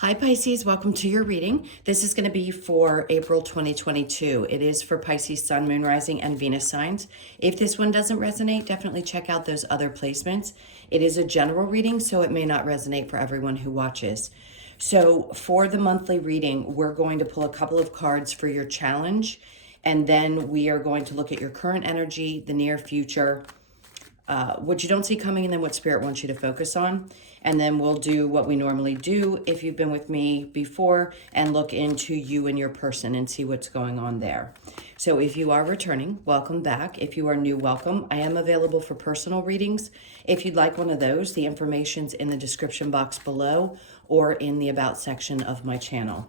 Hi Pisces, welcome to your reading. This is going to be for April 2022. It is for Pisces, Sun, Moon, Rising, and Venus signs. If this one doesn't resonate, definitely check out those other placements. It is a general reading, so it may not resonate for everyone who watches. So for the monthly reading, we're going to pull a couple of cards for your challenge, and then we are going to look at your current energy, the near future, what you don't see coming, and then what Spirit wants you to focus on. And then we'll do what we normally do if you've been with me before and look into you and your person and see what's going on there. So if you are returning, welcome back. If you are new, welcome. I am available for personal readings. If you'd like one of those, the information's in the description box below or in the About section of my channel.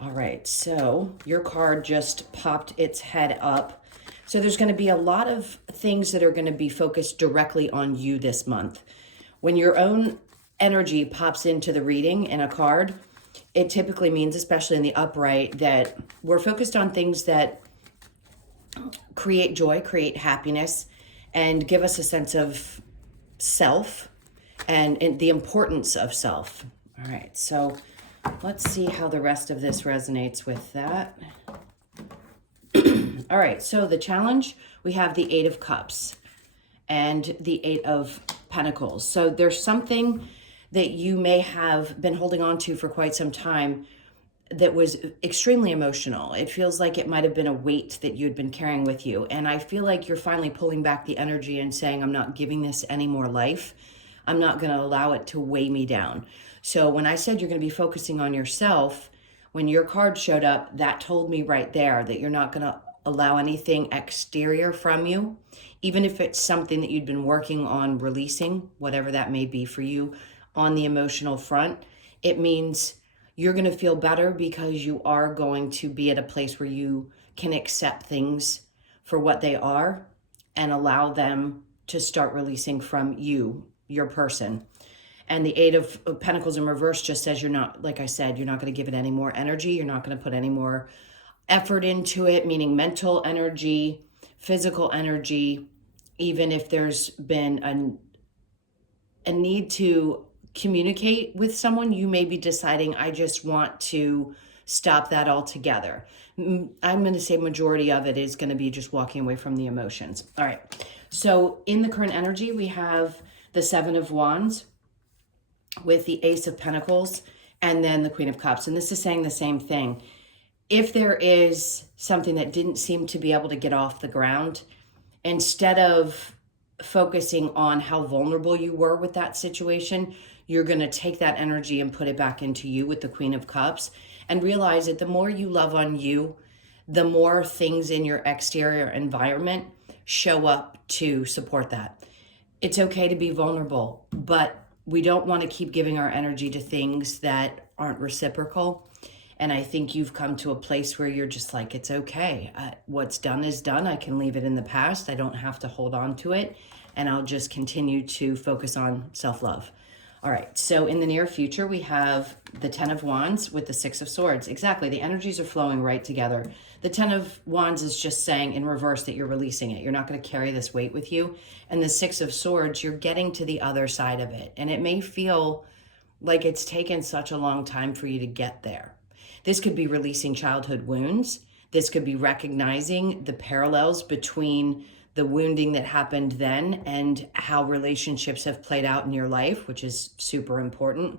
All right, so your card just popped its head up. So there's going to be a lot of things that are going to be focused directly on you this month. When your own energy pops into the reading in a card, it typically means, especially in the upright, that we're focused on things that create joy, create happiness, and give us a sense of self and the importance of self. All right, so let's see how the rest of this resonates with that. All right, so the challenge, we have the Eight of Cups and the Eight of Pentacles. So there's something that you may have been holding on to for quite some time that was extremely emotional. It feels like it might have been a weight that you'd been carrying with you. And I feel like you're finally pulling back the energy and saying, I'm not giving this any more life. I'm not going to allow it to weigh me down. So when I said you're going to be focusing on yourself, when your card showed up, that told me right there that you're not going to allow anything exterior from you, even if it's something that you'd been working on releasing, whatever that may be for you on the emotional front. It means you're going to feel better because you are going to be at a place where you can accept things for what they are and allow them to start releasing from you, your person. And the Eight of Pentacles in reverse just says you're not, like I said, you're not going to give it any more energy. You're not going to put any more effort into it, meaning mental energy, physical energy, even if there's been a need to communicate with someone, you may be deciding, I just want to stop that altogether. I'm going to say majority of it is going to be just walking away from the emotions. All right. So in the current energy, we have the Seven of Wands with the Ace of Pentacles and then the Queen of Cups. And this is saying the same thing. If there is something that didn't seem to be able to get off the ground, instead of focusing on how vulnerable you were with that situation, you're going to take that energy and put it back into you with the Queen of Cups and realize that the more you love on you, the more things in your exterior environment show up to support that. It's okay to be vulnerable, but we don't want to keep giving our energy to things that aren't reciprocal. And I think you've come to a place where you're just like, it's okay. What's done is done. I can leave it in the past. I don't have to hold on to it. And I'll just continue to focus on self-love. All right. So in the near future, we have the Ten of Wands with the Six of Swords. Exactly. The energies are flowing right together. The Ten of Wands is just saying in reverse that you're releasing it. You're not going to carry this weight with you. And the Six of Swords, you're getting to the other side of it. And it may feel like it's taken such a long time for you to get there. This could be releasing childhood wounds. This could be recognizing the parallels between the wounding that happened then and how relationships have played out in your life, which is super important.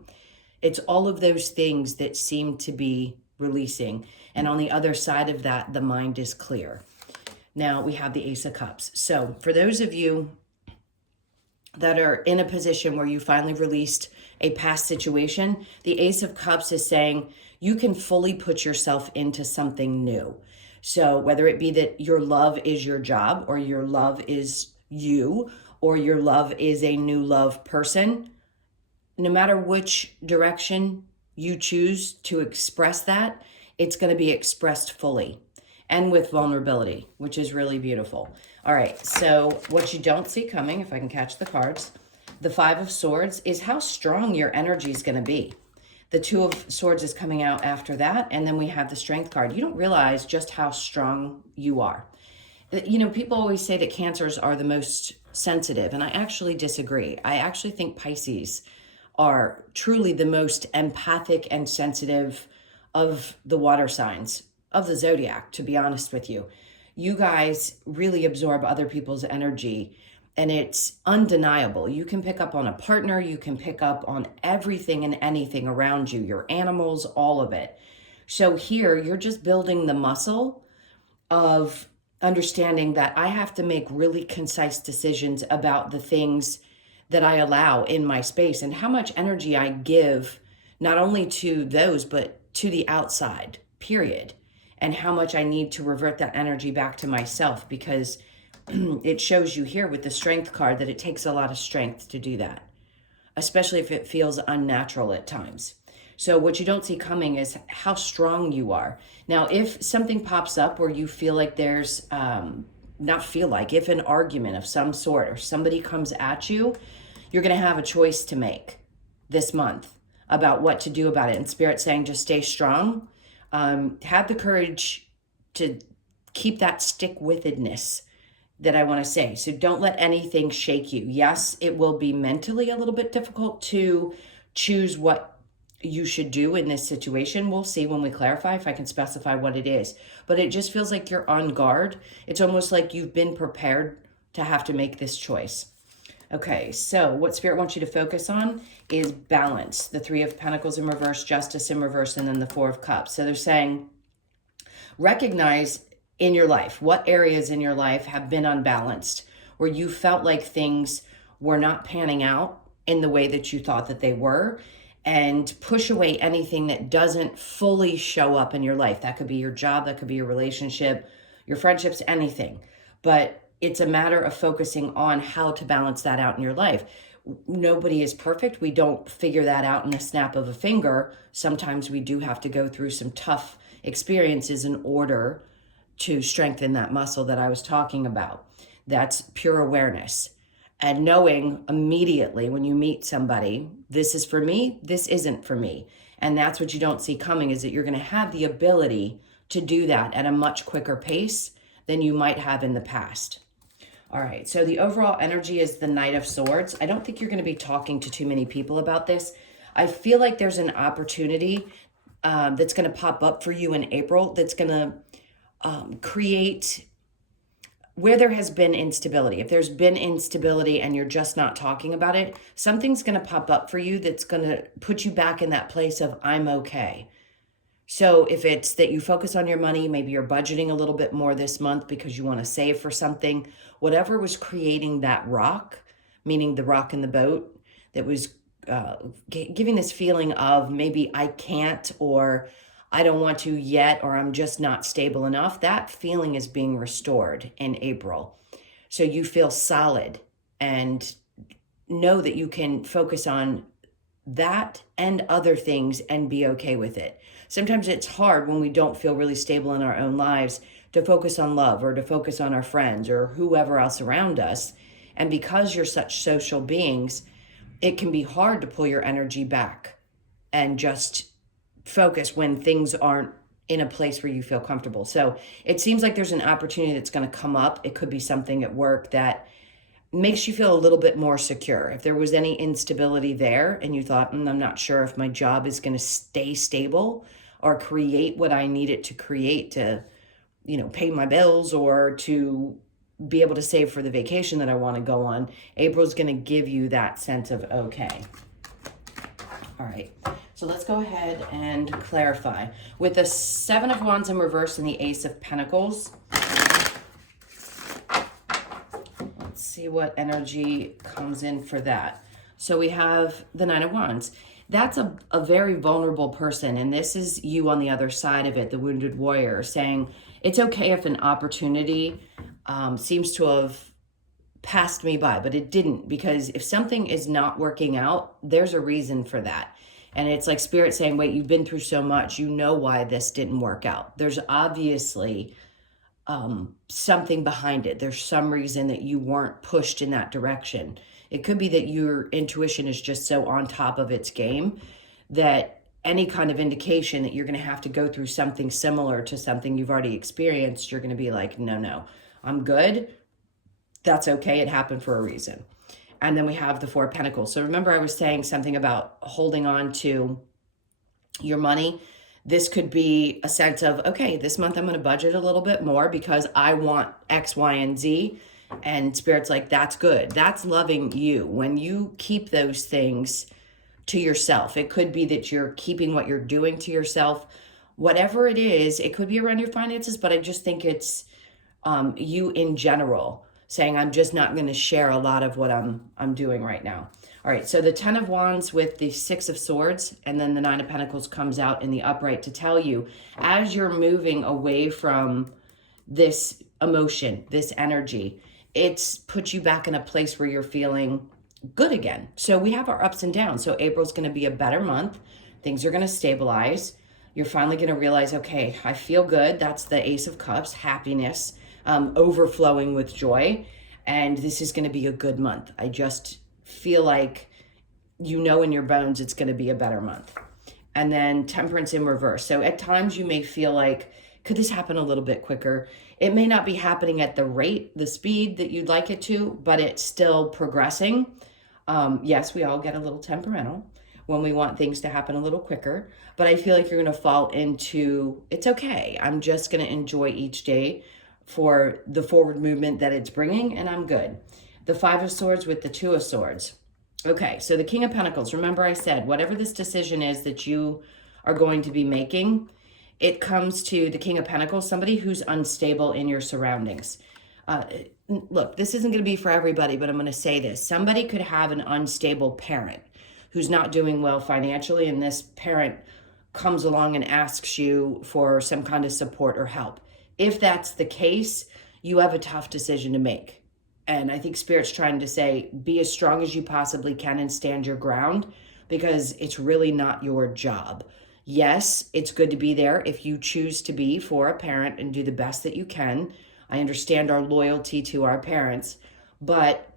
It's all of those things that seem to be releasing. And on the other side of that, the mind is clear. Now we have the Ace of Cups. So for those of you that are in a position where you finally released a past situation, the Ace of Cups is saying you can fully put yourself into something new. So whether it be that your love is your job, or your love is you, or your love is a new love person, no matter which direction you choose to express that, it's going to be expressed fully and with vulnerability, which is really beautiful. All right, so what you don't see coming, if I can catch the cards, the Five of Swords is how strong your energy is going to be. The Two of Swords is coming out after that, and then we have the Strength card. You don't realize just how strong you are. You know, people always say that Cancers are the most sensitive, and I actually disagree. I actually think Pisces are truly the most empathic and sensitive of the water signs of the zodiac, to be honest with you. You guys really absorb other people's energy, and it's undeniable. You can pick up on a partner, you can pick up on everything and anything around you, your animals, all of it. So here, you're just building the muscle of understanding that I have to make really concise decisions about the things that I allow in my space and how much energy I give, not only to those, but to the outside, period. And how much I need to revert that energy back to myself, because it shows you here with the strength card that it takes a lot of strength to do that, especially if it feels unnatural at times. So what you don't see coming is how strong you are. Now, if something pops up where you feel like there's, if an argument of some sort or somebody comes at you, you're going to have a choice to make this month about what to do about it. And Spirit's saying, just stay strong. Have the courage to keep that stick-wittedness that I want to say. So don't let anything shake you. Yes, it will be mentally a little bit difficult to choose what you should do in this situation. We'll see when we clarify if I can specify what it is. But it just feels like you're on guard. It's almost like you've been prepared to have to make this choice. Okay, so what Spirit wants you to focus on is balance. The Three of Pentacles in reverse, Justice in reverse, and then the Four of Cups. So they're saying, recognize in your life, what areas in your life have been unbalanced, where you felt like things were not panning out in the way that you thought that they were, and push away anything that doesn't fully show up in your life. That could be your job, that could be your relationship, your friendships, anything. But it's a matter of focusing on how to balance that out in your life. Nobody is perfect. We don't figure that out in a snap of a finger. Sometimes we do have to go through some tough experiences in order to strengthen that muscle that I was talking about. That's pure awareness. And knowing immediately when you meet somebody, this is for me, this isn't for me. And that's what you don't see coming, is that you're going to have the ability to do that at a much quicker pace than you might have in the past. All right, so the overall energy is the Knight of Swords. I don't think you're going to be talking to too many people about this. I feel like there's an opportunity that's going to pop up for you in April that's going to create where there has been instability. If there's been instability and you're just not talking about it, something's going to pop up for you that's going to put you back in that place of I'm okay. So if it's that you focus on your money, maybe you're budgeting a little bit more this month because you want to save for something, whatever was creating that rock, meaning the rock in the boat, that was giving this feeling of maybe I can't, or I don't want to yet, or I'm just not stable enough, that feeling is being restored in April. So you feel solid and know that you can focus on that and other things and be okay with it. Sometimes it's hard when we don't feel really stable in our own lives to focus on love or to focus on our friends or whoever else around us. And because you're such social beings, it can be hard to pull your energy back and just focus when things aren't in a place where you feel comfortable. So it seems like there's an opportunity that's going to come up. It could be something at work that makes you feel a little bit more secure. If there was any instability there and you thought, I'm not sure if my job is going to stay stable or create what I need it to create to, pay my bills or to be able to save for the vacation that I want to go on, April's going to give you that sense of okay. All right. So let's go ahead and clarify. With the Seven of Wands in reverse and the Ace of Pentacles, let's see what energy comes in for that. So we have the Nine of Wands. That's a very vulnerable person, and this is you on the other side of it, the wounded warrior, saying it's okay if an opportunity seems to have passed me by, but it didn't, because if something is not working out, there's a reason for that. And it's like Spirit saying, wait, you've been through so much, you know why this didn't work out. There's obviously something behind it. There's some reason that you weren't pushed in that direction. It could be that your intuition is just so on top of its game that any kind of indication that you're going to have to go through something similar to something you've already experienced, you're going to be like, no, I'm good. That's okay. It happened for a reason. And then we have the Four of Pentacles. So remember I was saying something about holding on to your money. This could be a sense of, okay, this month I'm going to budget a little bit more because I want X, Y, and Z. And Spirit's like, that's good. That's loving you. When you keep those things to yourself, it could be that you're keeping what you're doing to yourself. Whatever it is, it could be around your finances, but I just think it's you in general saying, I'm just not going to share a lot of what I'm doing right now. All right, so the 10 of Wands with the 6 of Swords and then the 9 of Pentacles comes out in the upright to tell you, as you're moving away from this emotion, this energy, it's put you back in a place where you're feeling good again. So we have our ups and downs. So April's going to be a better month. Things are going to stabilize. You're finally going to realize, okay, I feel good. That's the Ace of Cups, happiness, overflowing with joy. And this is going to be a good month. I just feel like you know in your bones it's going to be a better month. And then Temperance in reverse. So at times you may feel like, could this happen a little bit quicker? It may not be happening at the rate, the speed that you'd like it to, but it's still progressing. Yes, we all get a little temperamental when we want things to happen a little quicker, but I feel like you're going to fall into, it's okay. I'm just going to enjoy each day for the forward movement that it's bringing, and I'm good. The 5 of Swords with the 2 of Swords. Okay, so the King of Pentacles. Remember I said, whatever this decision is that you are going to be making, it comes to the King of Pentacles, somebody who's unstable in your surroundings. Look, this isn't going to be for everybody, but I'm going to say this. Somebody could have an unstable parent who's not doing well financially, and this parent comes along and asks you for some kind of support or help. If that's the case, you have a tough decision to make. And I think Spirit's trying to say, be as strong as you possibly can and stand your ground, because it's really not your job. Yes, it's good to be there if you choose to be for a parent and do the best that you can. I understand our loyalty to our parents, but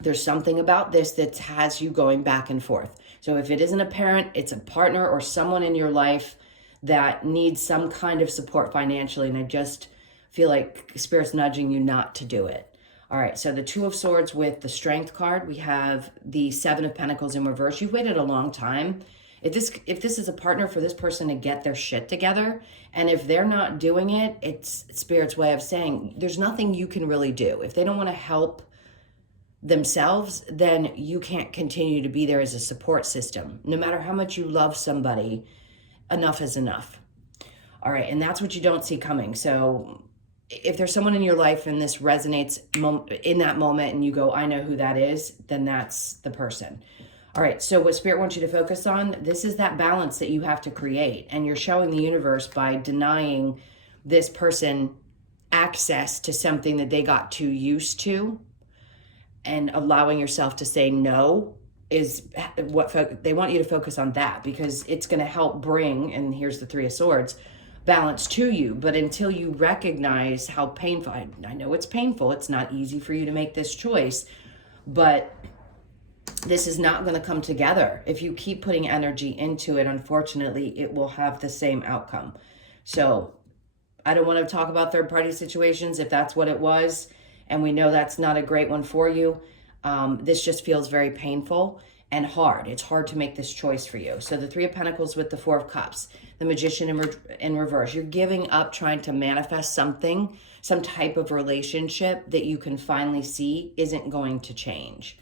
there's something about this that has you going back and forth. So if it isn't a parent, it's a partner or someone in your life that needs some kind of support financially. And I just feel like Spirit's nudging you not to do it. All right, so the 2 of Swords with the Strength card. We have the 7 of Pentacles in reverse. You've waited a long time. If this is a partner for this person to get their shit together, and if they're not doing it, it's Spirit's way of saying there's nothing you can really do. If they don't want to help themselves, then you can't continue to be there as a support system. No matter how much you love somebody, enough is enough. All right, and that's what you don't see coming. So if there's someone in your life and this resonates in that moment and you go, I know who that is, then that's the person. All right, so what Spirit wants you to focus on, this is that balance that you have to create. And you're showing the universe by denying this person access to something that they got too used to, and allowing yourself to say no is what they want you to focus on, that because it's going to help bring, and here's the 3 of Swords, balance to you. But until you recognize how painful, I know it's painful, it's not easy for you to make this choice, but this is not going to come together. If you keep putting energy into it, unfortunately, it will have the same outcome. So I don't want to talk about third-party situations if that's what it was, and we know that's not a great one for you. This just feels very painful and hard. It's hard to make this choice for you. So the 3 of Pentacles with the 4 of Cups, the Magician in reverse. You're giving up trying to manifest something, some type of relationship that you can finally see isn't going to change.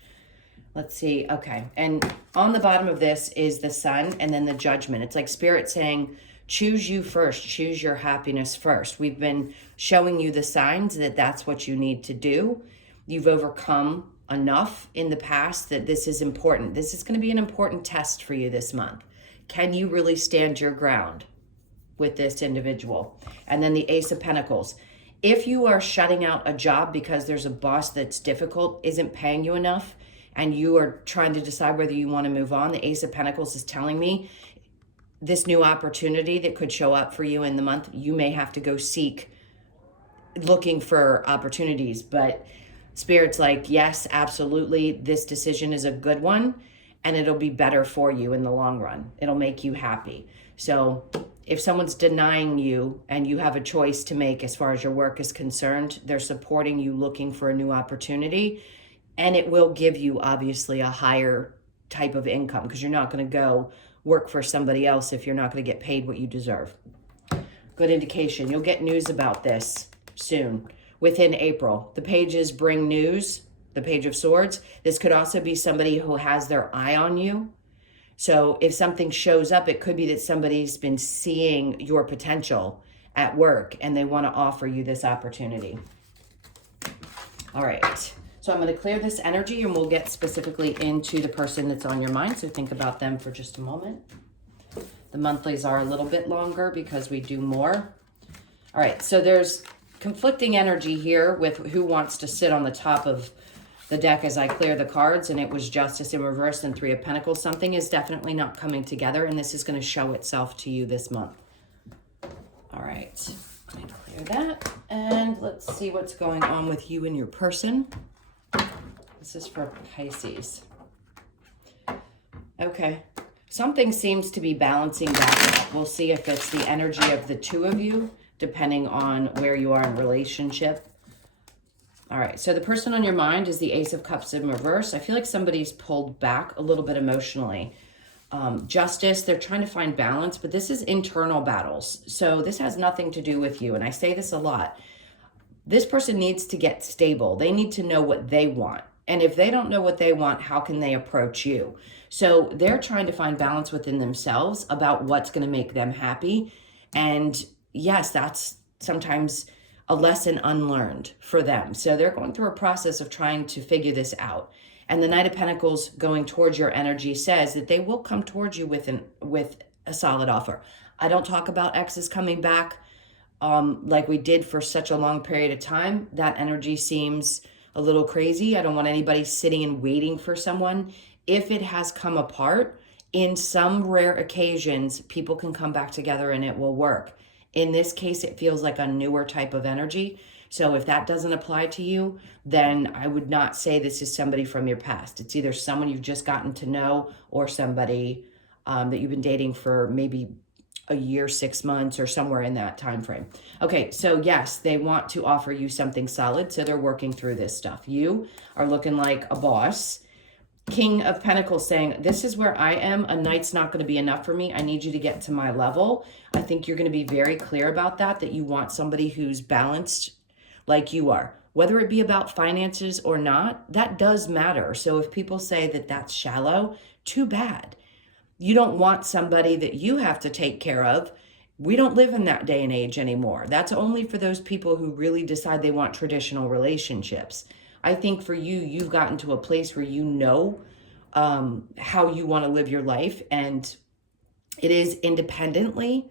Let's see. Okay. And on the bottom of this is the Sun and then the Judgment. It's like Spirit saying, choose you first. Choose your happiness first. We've been showing you the signs that that's what you need to do. You've overcome enough in the past that this is important. This is going to be an important test for you this month. Can you really stand your ground with this individual? And then the Ace of Pentacles. If you are shutting out a job because there's a boss that's difficult, isn't paying you enough, and you are trying to decide whether you want to move on, the Ace of Pentacles is telling me this new opportunity that could show up for you in the month, you may have to go seek, looking for opportunities. But Spirit's like, yes, absolutely, this decision is a good one, and it'll be better for you in the long run. It'll make you happy. So if someone's denying you and you have a choice to make as far as your work is concerned, they're supporting you looking for a new opportunity, And it will give you, obviously, a higher type of income because you're not going to go work for somebody else if you're not going to get paid what you deserve. Good indication. You'll get news about this soon, within April. The pages bring news, the Page of Swords. This could also be somebody who has their eye on you. So if something shows up, it could be that somebody's been seeing your potential at work and they want to offer you this opportunity. All right. So I'm going to clear this energy and we'll get specifically into the person that's on your mind. So think about them for just a moment. The monthlies are a little bit longer because we do more. All right. So there's conflicting energy here with who wants to sit on the top of the deck as I clear the cards, and it was Justice in reverse and Three of Pentacles. Something is definitely not coming together, and this is going to show itself to you this month. All right. Let me clear that. And let's see what's going on with you and your person. This is for Pisces. Okay. Something seems to be balancing back. We'll see if it's the energy of the two of you, depending on where you are in relationship. All right. So the person on your mind is the Ace of Cups in reverse. I feel like somebody's pulled back a little bit emotionally. Justice, they're trying to find balance, but this is internal battles. So this has nothing to do with you. And I say this a lot. This person needs to get stable. They need to know what they want. And if they don't know what they want, how can they approach you? So they're trying to find balance within themselves about what's going to make them happy. And yes, that's sometimes a lesson unlearned for them. So they're going through a process of trying to figure this out. And the Knight of Pentacles going towards your energy says that they will come towards you with a solid offer. I don't talk about exes coming back like we did for such a long period of time. That energy seems a little crazy. I don't want anybody sitting and waiting for someone. If it has come apart, in some rare occasions, people can come back together and it will work. In this case, it feels like a newer type of energy. So if that doesn't apply to you, then I would not say this is somebody from your past. It's either someone you've just gotten to know or somebody that you've been dating for maybe a year, 6 months, or somewhere in that time frame. Okay, so yes, they want to offer you something solid, so they're working through this stuff. You are looking like a boss. King of Pentacles saying, this is where I am. A night's not going to be enough for me. I need you to get to my level. I think you're going to be very clear about that you want somebody who's balanced like you are. Whether it be about finances or not, that does matter. So if people say that that's shallow, too bad. You don't want somebody that you have to take care of. We don't live in that day and age anymore. That's only for those people who really decide they want traditional relationships. I think for you, you've gotten to a place where you know how you want to live your life, and it is independently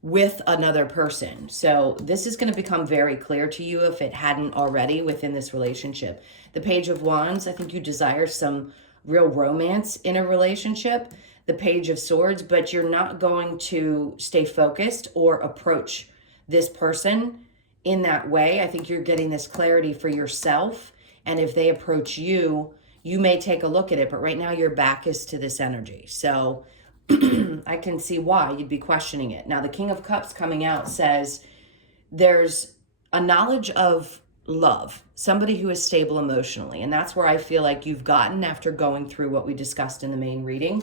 with another person. So this is going to become very clear to you if it hadn't already within this relationship. The Page of Wands, I think you desire some real romance in a relationship. The Page of Swords, but you're not going to stay focused or approach this person in that way. I think you're getting this clarity for yourself. And if they approach you, you may take a look at it. But right now your back is to this energy. So I can see why you'd be questioning it. Now the King of Cups coming out says there's a knowledge of love, somebody who is stable emotionally. And that's where I feel like you've gotten after going through what we discussed in the main reading.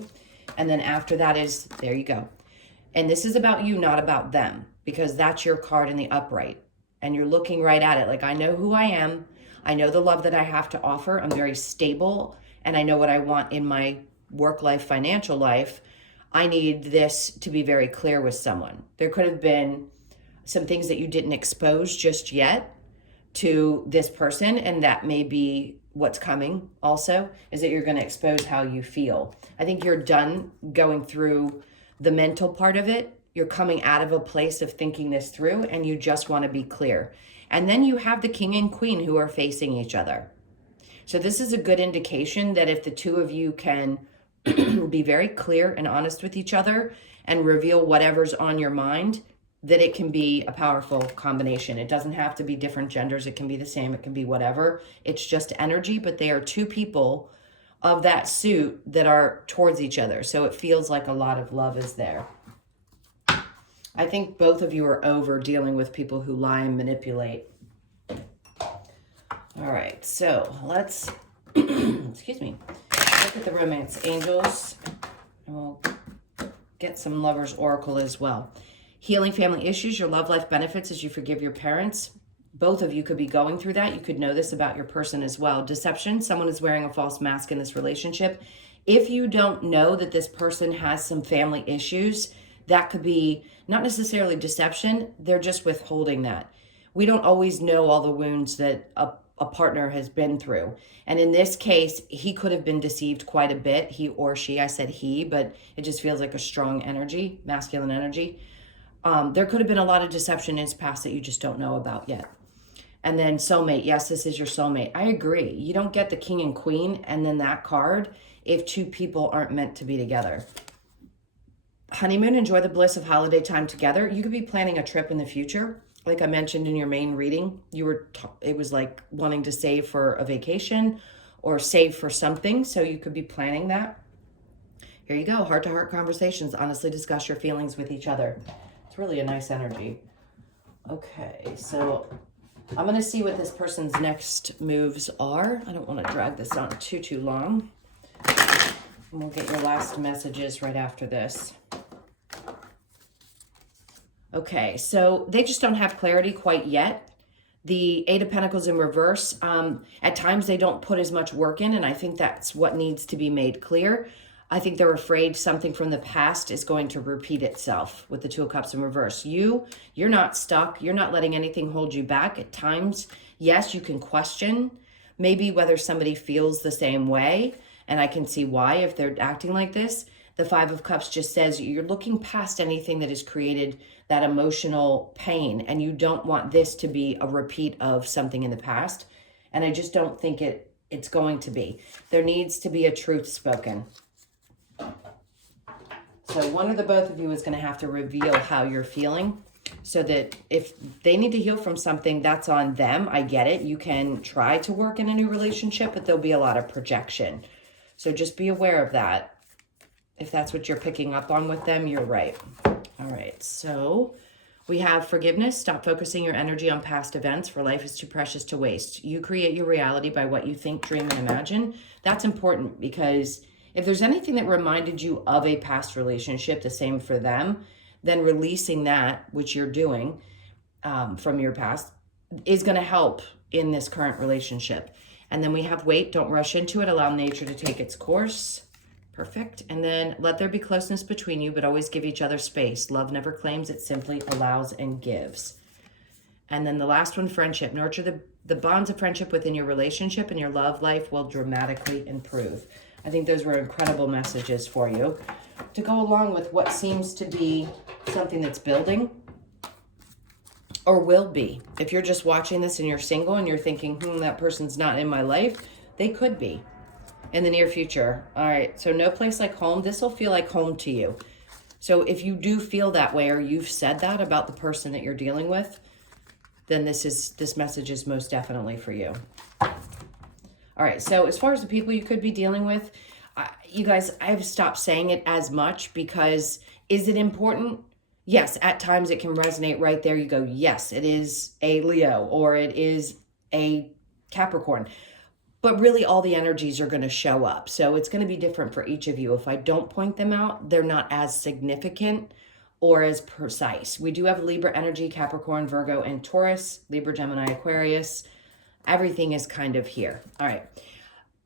And then after that is, there you go. And this is about you, not about them, because that's your card in the upright. And you're looking right at it like, I know who I am. I know the love that I have to offer. I'm very stable, and I know what I want in my work life, financial life. I need this to be very clear with someone. There could have been some things that you didn't expose just yet to this person, and that may be what's coming also, is that you're going to expose how you feel. I think you're done going through the mental part of it. You're coming out of a place of thinking this through, and you just want to be clear. And then you have the King and Queen who are facing each other. So this is a good indication that if the two of you can be very clear and honest with each other and reveal whatever's on your mind, that it can be a powerful combination. It doesn't have to be different genders. It can be the same. It can be whatever. It's just energy, but they are two people of that suit that are towards each other. So it feels like a lot of love is there. I think both of you are over dealing with people who lie and manipulate. All right, so let's Excuse me. Look at the romance angels. And we'll get some Lover's Oracle as well. Healing family issues, your love life benefits as you forgive your parents. Both of you could be going through that. You could know this about your person as well. Deception, someone is wearing a false mask in this relationship. If you don't know that this person has some family issues, that could be not necessarily deception. They're just withholding that. We don't always know all the wounds that a partner has been through. And in this case, he could have been deceived quite a bit. He or she, I said he, but it just feels like a strong energy, masculine energy. There could have been a lot of deception in his past that you just don't know about yet. And then soulmate. Yes, this is your soulmate. I agree. You don't get the king and queen and then that card if two people aren't meant to be together. Honeymoon, enjoy the bliss of holiday time together. You could be planning a trip in the future. Like I mentioned in your main reading, it was like wanting to save for a vacation or save for something. So you could be planning that. Here you go. Heart-to-heart conversations. Honestly discuss your feelings with each other. It's really a nice energy. Okay, so I'm going to see what this person's next moves are. I don't want to drag this on too long. And we'll get your last messages right after this. Okay, so they just don't have clarity quite yet. The Eight of Pentacles in reverse, at times they don't put as much work in, and I think that's what needs to be made clear. I think they're afraid something from the past is going to repeat itself with the Two of Cups in reverse. You're not stuck. You're not letting anything hold you back. At times, yes, you can question maybe whether somebody feels the same way, and I can see why if they're acting like this. The Five of Cups just says you're looking past anything that has created that emotional pain, and you don't want this to be a repeat of something in the past. And I just don't think it's going to be. There needs to be a truth spoken. So one or the both of you is going to have to reveal how you're feeling so that if they need to heal from something, that's on them. I get it. You can try to work in a new relationship, but there'll be a lot of projection. So just be aware of that. If that's what you're picking up on with them, you're right. All right, so we have forgiveness. Stop focusing your energy on past events, for life is too precious to waste. You create your reality by what you think, dream, and imagine. That's important because if there's anything that reminded you of a past relationship, the same for them, then releasing that, which you're doing from your past, is going to help in this current relationship. And then we have wait, don't rush into it, allow nature to take its course. Perfect. And then let there be closeness between you, but always give each other space. Love never claims, it simply allows and gives. And then the last one, friendship. Nurture the bonds of friendship within your relationship, and your love life will dramatically improve. I think those were incredible messages for you to go along with what seems to be something that's building or will be. If you're just watching this and you're single and you're thinking, that person's not in my life, they could be in the near future. All right, so no place like home. This will feel like home to you. So if you do feel that way, or you've said that about the person that you're dealing with, then this message is most definitely for you. All right, so as far as the people you could be dealing with, you guys, I've stopped saying it as much because is it important? Yes, at times it can resonate right there. You go, yes, it is a Leo or it is a Capricorn. But really all the energies are going to show up. So it's going to be different for each of you. If I don't point them out, they're not as significant or as precise. We do have Libra energy, Capricorn, Virgo, and Taurus, Libra, Gemini, Aquarius. Everything is kind of here. All right.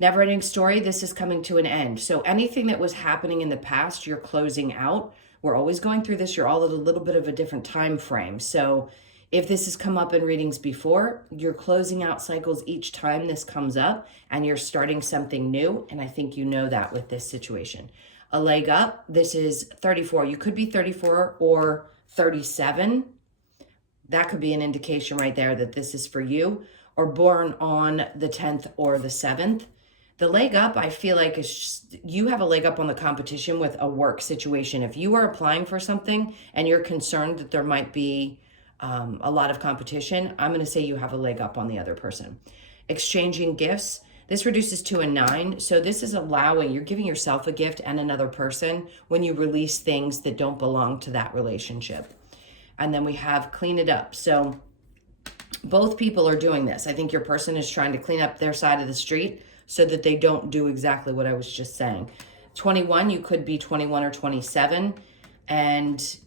Never ending story. This is coming to an end. So anything that was happening in the past, you're closing out. We're always going through this. You're all at a little bit of a different time frame. So if this has come up in readings before, you're closing out cycles each time this comes up and you're starting something new. And I think you know that with this situation. A leg up. This is 34. You could be 34 or 37. That could be an indication right there that this is for you, or born on the 10th or the 7th. The leg up, I feel like you have a leg up on the competition with a work situation. If you are applying for something and you're concerned that there might be a lot of competition, I'm going to say you have a leg up on the other person. Exchanging gifts. This reduces to a 9. So this is allowing, you're giving yourself a gift and another person when you release things that don't belong to that relationship. And then we have clean it up. So both people are doing this. I think your person is trying to clean up their side of the street so that they don't do exactly what I was just saying. 21, you could be 21 or 27 and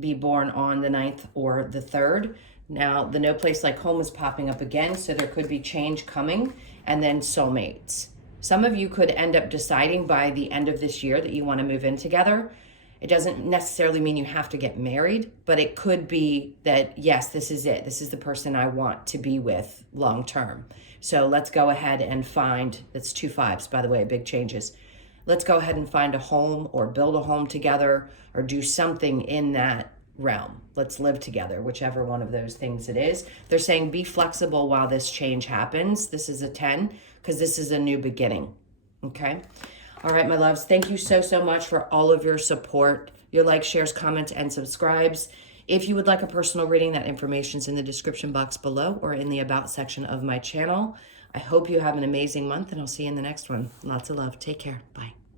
be born on the 9th or the 3rd. Now, the No Place Like Home is popping up again, so there could be change coming. And then soulmates. Some of you could end up deciding by the end of this year that you want to move in together. It doesn't necessarily mean you have to get married, but it could be that, yes, this is it. This is the person I want to be with long term. So let's go ahead and find, that's 2 5s, by the way, big changes. Let's go ahead and find a home or build a home together or do something in that realm. Let's live together, whichever one of those things it is. They're saying be flexible while this change happens. This is a 10 because this is a new beginning. Okay. All right, my loves. Thank you so, so much for all of your support, your likes, shares, comments, and subscribes. If you would like a personal reading, that information's in the description box below or in the about section of my channel. I hope you have an amazing month, and I'll see you in the next one. Lots of love. Take care. Bye.